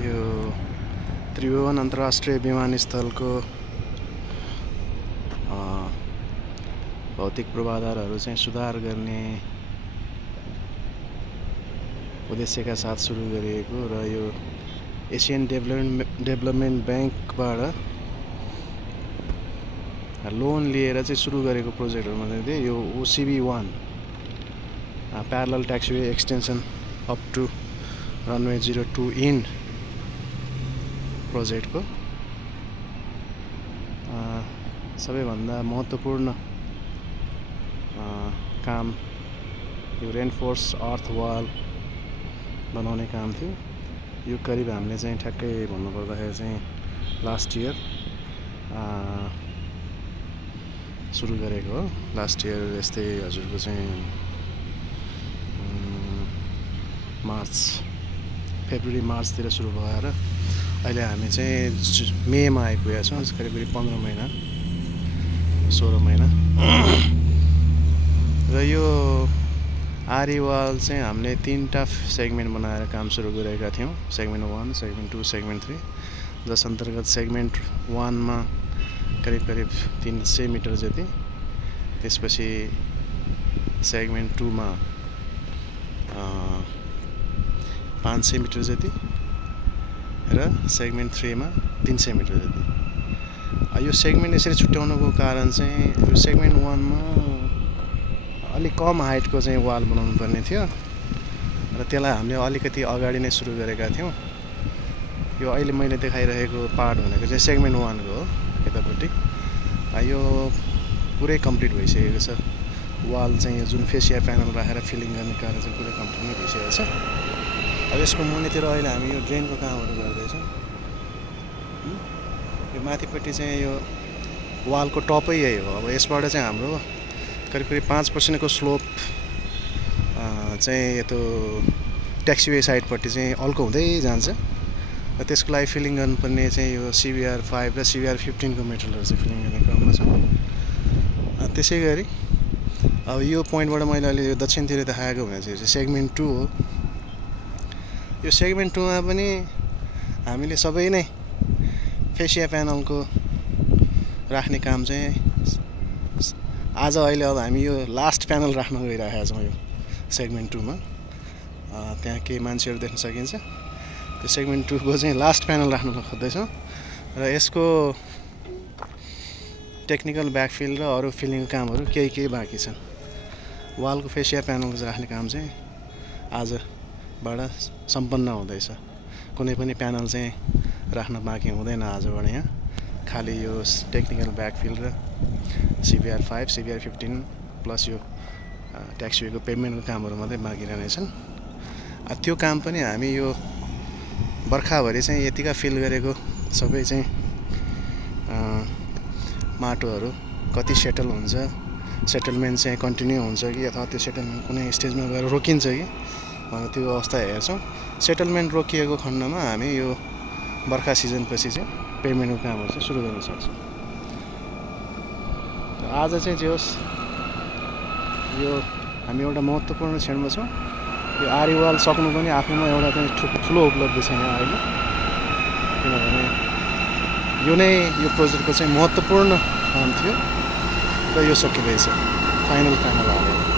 यो त्रिभुवन अन्तर्राष्ट्रिय विमानस्थलको भौतिक पूर्वाधारहरू चाहिँ सुधार गर्ने उद्देश्यका साथ सुरु गरिएको र यो एसियन डेभलपमेन्ट ब्याङ्कबाट लोन लिएर चाहिँ सुरु गरेको प्रोजेक्टहरूमध्ये चाहिँ यो OCB1 parallel taxiway extension up to runway 02 इन प्रोजेक्टको सबैभन्दा महत्त्वपूर्ण काम यो रेनफोर्स अर्थ वाल बनाउने काम थियो। यो करिब हामीले चाहिँ ठ्याक्कै भन्नुपर्दाखेरि चाहिँ लास्ट इयर सुरु गरेको हो। लास्ट इयर यस्तै हजुरको चाहिँ फेब्रुअरी मार्चतिर सुरु भएर अहिले हामी चाहिँ मेमा आइपुगेका छौँ। करिब 15 महिना 16 महिना र यो आर्यवाल चाहिँ हामीले 3टा सेगमेन्ट बनाएर काम सुरु गरेका थियौँ। सेगमेन्ट 1, सेगमेन्ट 2, सेगमेन्ट 3, जस अन्तर्गत सेगमेन्ट 1 मा करिब 300 मिटर जति, त्यसपछि सेगमेन्ट 2 मा 500 मिटर जति र सेगमेन्ट 3 मा 300 मिटर जति। यो सेगमेन्ट यसरी छुट्याउनुको कारण चाहिँ यो सेगमेन्ट 1 मा अलिक कम हाइटको चाहिँ वाल बनाउनु पर्ने थियो र त्यसलाई हामीले अलिकति अगाडि नै सुरु गरेका थियौँ। यो अहिले मैले देखाइरहेको पार्ट भनेको चाहिँ सेगमेन्ट 1 को हो। यतापट्टि यो पुरै कम्प्लिट भइसकेको छ। वाल चाहिँ यो जुन फेसिया प्यानल राखेर फिलिङ गर्ने कार्य चाहिँ पुरै कम्प्लिट नै भइसकेको छ। अब यसको मुनितिर अहिले हामी यो ड्रेनको कामहरू गर्दैछौँ। यो माथिपट्टि चाहिँ यो वालको टपै यही हो। अब यसबाट चाहिँ हाम्रो करिब 5% को स्लोप चाहिँ यो ट्याक्सीवे साइडपट्टि चाहिँ अल्को हुँदै जान्छ र त्यसको लागि फिलिङ गर्नुपर्ने चाहिँ यो CBR5 र CBR15 को मेटलहरू चाहिँ फिलिङ गर्ने क्रममा छ। त्यसै गरी अब यो पोइन्टबाट मैले अहिले यो दक्षिणतिर देखाएको भने चाहिँ सेगमेन्ट 2 हो। यो सेगमेन्ट 2 मा पनि हामीले सबै नै फेसिया प्यानलको राख्ने काम चाहिँ आज अहिले अब हामी यो लास्ट प्यानल राख्न गइरहेका छौँ। यो सेगमेन्ट 2 मा त्यहाँ केही मान्छेहरू देख्न सकिन्छ। त्यो सेगमेन्ट 2 को चाहिँ लास्ट प्यानल राख्न खोज्दैछौँ र यसको टेक्निकल ब्याकफिल र अरू फिलिङ कामहरू केही बाँकी छन्। वालको फेसिया प्यानलको राख्ने काम चाहिँ आजबाट सम्पन्न हुँदैछ। कुनै पनि प्यानल चाहिँ राख्न बाँकी हुँदैन आजबाट। यहाँ खालि यो टेक्निकल ब्याकफिल र CBR5, CBR15 प्लस यो ट्याक्सीवेको पेमेन्टको कामहरू मात्रै बाँकी रहनेछन्। त्यो काम पनि हामी यो बर्खाभरि चाहिँ यतिका फिल गरेको सबै चाहिँ माटोहरू कति सेटल हुन्छ, सेटलमेन्ट चाहिँ कन्टिन्यू हुन्छ कि अथवा त्यो सेटलमेन्ट कुनै स्टेजमा गएर रोकिन्छ कि भनेर त्यो अवस्था हेर्छौँ। सेटलमेन्ट रोकिएको खण्डमा हामी यो बर्खा सिजनपछि चाहिँ पेमेन्टको कामहरू चाहिँ सुरु गर्न सक्छौँ। आज चाहिँ जे होस् यो हामी एउटा महत्त्वपूर्ण क्षणमा छौँ। यो आर्यवाल सक्नु पनि आफैमा एउटा चाहिँ ठुलो उपलब्धि छ यहाँ अहिले। किनभने यो नै यो प्रोजेक्टको चाहिँ महत्त्वपूर्ण काम थियो र यो सकिँदैछ। फाइनल प्यानल हालेर